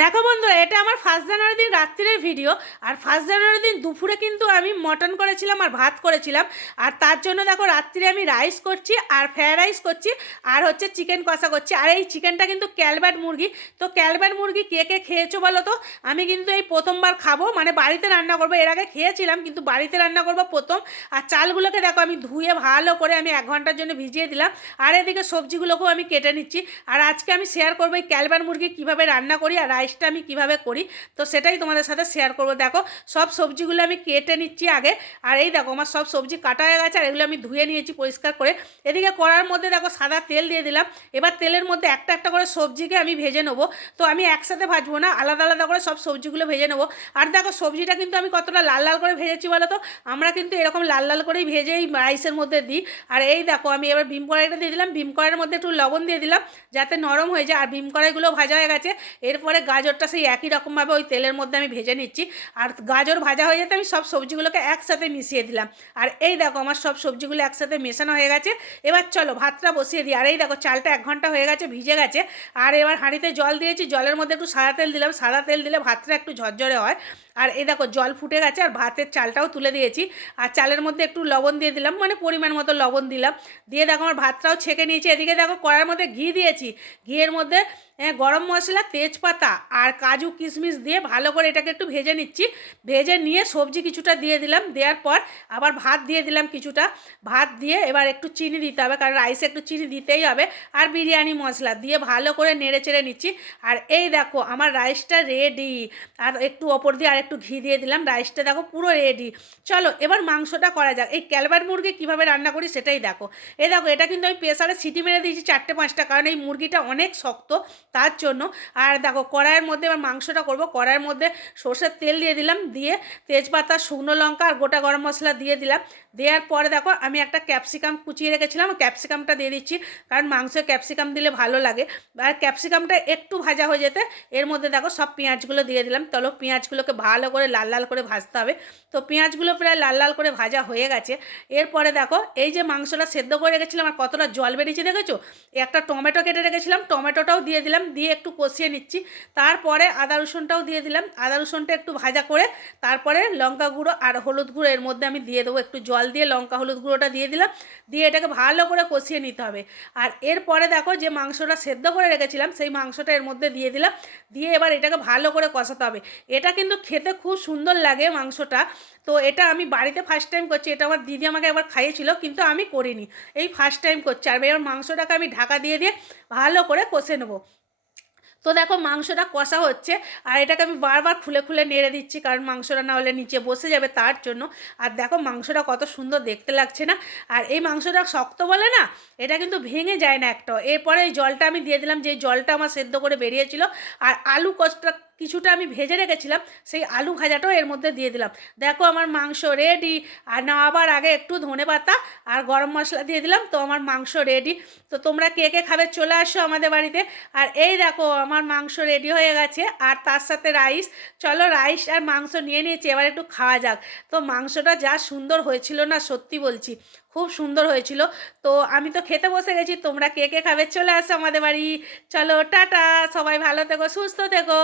দেখো বন্ধুরা এটা আমার ফার্স্ট জানুয়ারি দিন রাত্রির ভিডিও আর ফার্স্ট জানুয়ারি দিন দুপুরে কিন্তু আমি মটন করেছিলাম আর ভাত করেছিলাম। আর তার জন্য দেখো রাত্রিরে আমি রাইস করছি আর ফ্রায়েড রাইস করছি, আর হচ্ছে চিকেন কষা করছি। আর এই চিকেনটা কিন্তু ক্যালবাট মুরগি। তো ক্যালবাট মুরগি কে কে খেয়েছো বলো তো? আমি কিন্তু এই প্রথমবার খাব মানে বাড়িতে রান্না করব। এর আগে খেয়েছিলাম, কিন্তু বাড়িতে রান্না করব প্রথম। আর চালগুলোকে দেখো আমি ধুয়ে ভালো করে আমি এক ঘণ্টার জন্য ভিজিয়ে দিলাম। আর এদিকে সবজিগুলোকেও আমি কেটে নিচ্ছি। আর আজকে আমি শেয়ার করব এই ক্যালবার মুরগি কীভাবে রান্না করি আর রাইসটা আমি কীভাবে করি, তো সেটাই তোমাদের সাথে শেয়ার করব। দেখো, সব সবজিগুলো আমি কেটে নিচ্ছি আগে, আর এই দেখো, আমার সব সবজি কাটা হয়ে গেছে, আর এগুলো আমি ধুয়ে নিয়েছি পরিষ্কার করে। এদিকে কড়ার মধ্যে দেখো, সাদা তেল দিয়ে দিলাম। এবার তেলের মধ্যে একটা একটা করে সবজিকে আমি ভেজে নেব। তো আমি একসাথে ভাজবো না, আলাদা আলাদা করে সব সবজিগুলো ভেজে নেব। আর দেখো, সবজিটা কিন্তু আমি কতটা লাল লাল করে ভেজেছি বলো তো? আমরা কিন্তু এরকম লাল লাল করেই ভেজেই রাইসের মধ্যে দিই। আর এই দেখো, আমি এবার ভীম কড়াইটা দিয়ে দিলাম। ভীম কড়াইয়ের মধ্যে একটু লবণ দিয়ে দিলাম, যাতে নরম হয়ে যায়। আর ভীম কড়াইগুলো ভাজা হয়ে গেছে। এরপরে গাজরটা সেই একই রকমভাবে ওই তেলের মধ্যে আমি ভেজে নিচ্ছি। আর গাজর ভাজা হয়ে যেতে আমি সব সবজিগুলোকে একসাথে মিশিয়ে দিলাম। আর এই দেখো আমার সব সবজিগুলো একসাথে মেশানো হয়ে গেছে। এবার চলো ভাতটা বসিয়ে দিই। আর এই দেখো চালটা এক ঘণ্টা হয়ে গেছে, ভিজে গেছে। আর এবার হাঁড়িতে জল দিয়েছি, জলের মধ্যে একটু সাদা তেল দিলাম। সাদা তেল দিলে ভাতটা একটু ঝরঝরে হয়। আর এই দেখো জল ফুটে গেছে, আর ভাতের চালটাও তুলে দিয়েছি। আর চালের মধ্যে একটু লবণ দিয়ে দিলাম মানে পরিমাণ মতো লবণ দিলাম। দিয়ে দেখো আমার ভাতটাও ছেঁকে নিয়েছি। এদিকে দেখো কড়ার মধ্যে ঘি দিয়েছি। ঘিয়ের মধ্যে গরম মশলা, তেজপাতা আর কাজু কিশমিশ দিয়ে ভালো করে এটাকে একটু ভেজে নিচ্ছি। ভেজে নিয়ে সবজি কিছুটা দিয়ে দিলাম। দেওয়ার পর আবার ভাত দিয়ে দিলাম কিছুটা। ভাত দিয়ে এবার একটু চিনি দিতে হবে, কারণ রাইসে একটু চিনি দিতেই হবে। আর বিরিয়ানি মশলা দিয়ে ভালো করে নেড়ে চেড়ে নিচ্ছি। আর এই দেখো, আমার রাইসটা রেডি আর একটু ওপর দিয়ে আর একটু ঘি দিয়ে দিলাম। রাইসটা দেখো পুরো রেডি চলো, এবার মাংসটা করা যাক। এই ক্যালবার মুরগি কীভাবে রান্না করি সেটাই দেখো। এই দেখো, এটা কিন্তু আমি প্রেসারে সিটি মেরে দিয়েছি চারটে পাঁচটা, কারণ এই মুরগিটা অনেক শক্ত তার জন্য। আর দেখো কড়াইয়ের মধ্যে এবার মাংসটা করব। কড়াইয়ের মধ্যে সর্ষের তেল দিয়ে দিলাম, দিয়ে তেজপাতা, শুকনো লঙ্কা আর গোটা গরম মশলা দিয়ে দিলাম। দেওয়ার পরে দেখো আমি একটা ক্যাপসিকাম কুচিয়ে রেখেছিলাম, ক্যাপসিকামটা দিয়ে দিচ্ছি কারণ মাংসে ক্যাপসিকাম দিলে ভালো লাগে। আর ক্যাপসিকামটা একটু ভাজা হয়ে যেতে এর মধ্যে দেখো সব পেঁয়াজগুলো দিয়ে দিলাম। তলো পেঁয়াজগুলোকে ভালো করে লাল লাল করে ভাজতে হবে। তো পেঁয়াজগুলো প্রায় লাল লাল করে ভাজা হয়ে গেছে। এরপরে দেখো এই যে মাংসটা সেদ্ধ করে রেখেছিলাম আর কতটা জল বেরিয়েছে দেখেছ? একটা টমেটো কেটে রেখেছিলাম, টমেটোটাও দিয়ে দিলাম, দিয়ে একটু কষিয়ে নিচ্ছি। তারপরে আদা রসুনটাও দিয়ে দিলাম। আদা রসুনটা একটু ভাজা করে তারপরে লঙ্কা গুঁড়ো আর হলুদ গুঁড়ো এর মধ্যে আমি দিয়ে দেবো। একটু জল দিয়ে লঙ্কা হলুদ গুঁড়োটা দিয়ে দিলাম। দিয়ে এটাকে ভালো করে কষিয়ে নিতে হবে। আর এরপরে দেখো যে মাংসটা সেদ্ধ করে রেখেছিলাম, সেই মাংসটা এর মধ্যে দিয়ে দিলাম। দিয়ে এবার এটাকে ভালো করে কষাতে হবে। এটা কিন্তু খেতে খুব সুন্দর লাগে মাংসটা। তো এটা আমি বাড়িতে ফার্স্ট টাইম করছি। এটা আমার দিদি আমাকে একবার খাইয়েছিল, কিন্তু আমি করিনি। এই ফার্স্ট টাইম করছি। আর এবার মাংসটাকে আমি ঢাকা দিয়ে দিয়ে ভালো করে কষে নেব। তো দেখো মাংসটা কষা হচ্ছে, আর এটাকে আমি বারবার খুলে খুলে নেড়ে দিচ্ছি, কারণ মাংসটা না হলে নিচে বসে যাবে তার জন্য। আর দেখো মাংসটা কত সুন্দর দেখতে লাগছে না? আর এই মাংসটা শক্ত বলে না, এটা কিন্তু ভেঙে যায় না একটা। এরপরে এই জলটা আমি দিয়ে দিলাম, যে জলটা আমার সেদ্ধ করে বেরিয়েছিল। আর আলু কষটা কিছুটা আমি ভেজে রেখেছিলাম, সেই আলু ভাজাটাও এর মধ্যে দিয়ে দিলাম। দেখো আমার মাংস রেডি আর নামাবার আগে একটু ধনে পাতা আর গরম মশলা দিয়ে দিলাম, তো আমার মাংস রেডি তো তোমরা কে কে খাবে চলে আসো আমাদের বাড়িতে। আর এই দেখো, আমার মাংস রেডি হয়ে গেছে, আর তার সাথে রাইস চলো রাইস আর মাংস নিয়ে নিয়েছি, এবার একটু খাওয়া যাক। তো মাংসটা যা সুন্দর হয়েছিল না, সত্যি বলছি, খুব সুন্দর হয়েছিল। তো আমি তো খেতে বসে গেছি, তোমরা কে কে খাবে চলে আসো আমাদের বাড়ি। চলো, টাটা, সবাই ভালো থেকো, সুস্থ থেকো।